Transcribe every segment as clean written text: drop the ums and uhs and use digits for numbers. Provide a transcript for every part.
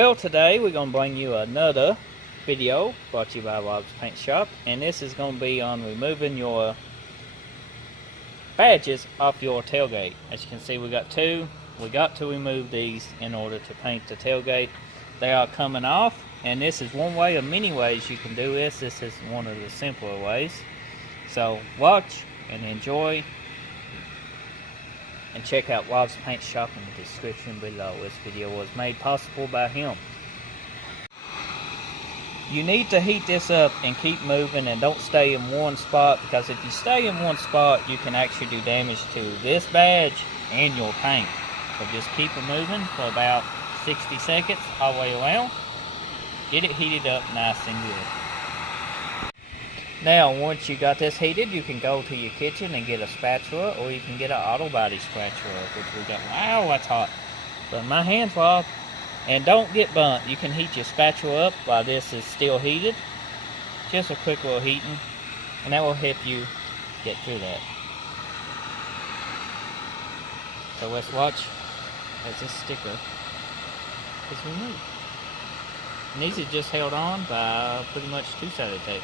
Well, today we're going to bring you another video brought to you by Bob's Paint Shop, and this is going to be on removing your badges off your tailgate. As you can see, we got two. We got to remove these in order to paint the tailgate. They are coming off, and this is one way of many ways you can do this. This is one of the simpler ways. So watch and enjoy, and check out Bob's Paint Shop in the description below. This video was made possible by him. You need to heat this up and keep moving, and don't stay in one spot, because if you stay in one spot you can actually do damage to this badge and your paint. So just keep it moving for about 60 seconds all the way around. Get it heated up nice and good. Now, once you got this heated, you can go to your kitchen and get a spatula, or you can get an auto body spatula, which we got. Wow, that's hot. But my hands off. And don't get burnt. You can heat your spatula up while this is still heated. Just a quick little heating, and that will help you get through that. So let's watch as this sticker is removed. And these are just held on by pretty much two-sided tape.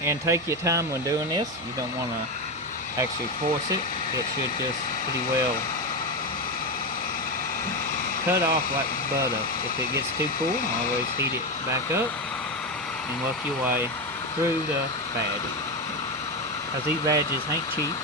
And take your time when doing this. You don't want to actually force it. It should just pretty well cut off like butter. If it gets too cool, always heat it back up and work your way through the badge. Because these badges ain't cheap.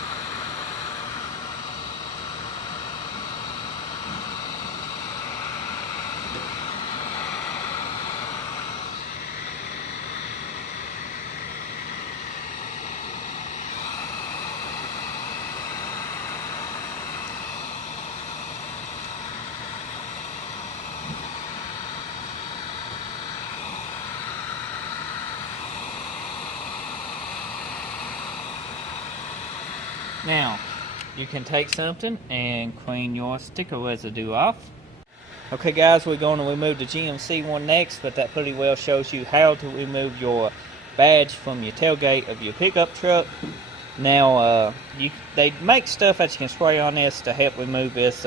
Now, you can take something and clean your sticker residue off. Okay guys, we're going to remove the GMC one next, but that pretty well shows you how to remove your badge from your tailgate of your pickup truck. Now, they make stuff that you can spray on this to help remove this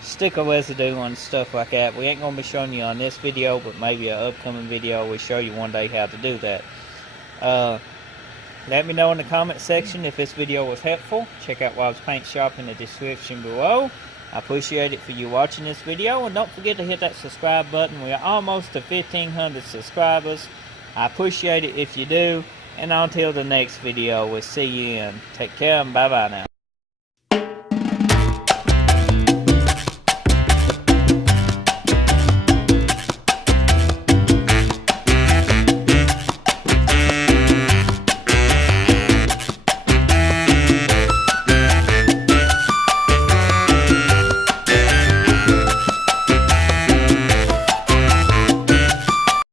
sticker residue and stuff like that. We ain't going to be showing you on this video, but maybe an upcoming video we'll show you one day how to do that. Let me know in the comment section if this video was helpful. Check out Bob's Paint Shop in the description below. I appreciate it for you watching this video, and don't forget to hit that subscribe button. We are almost to 1,500 subscribers. I appreciate it if you do, and until the next video, we'll see you and take care and bye bye now.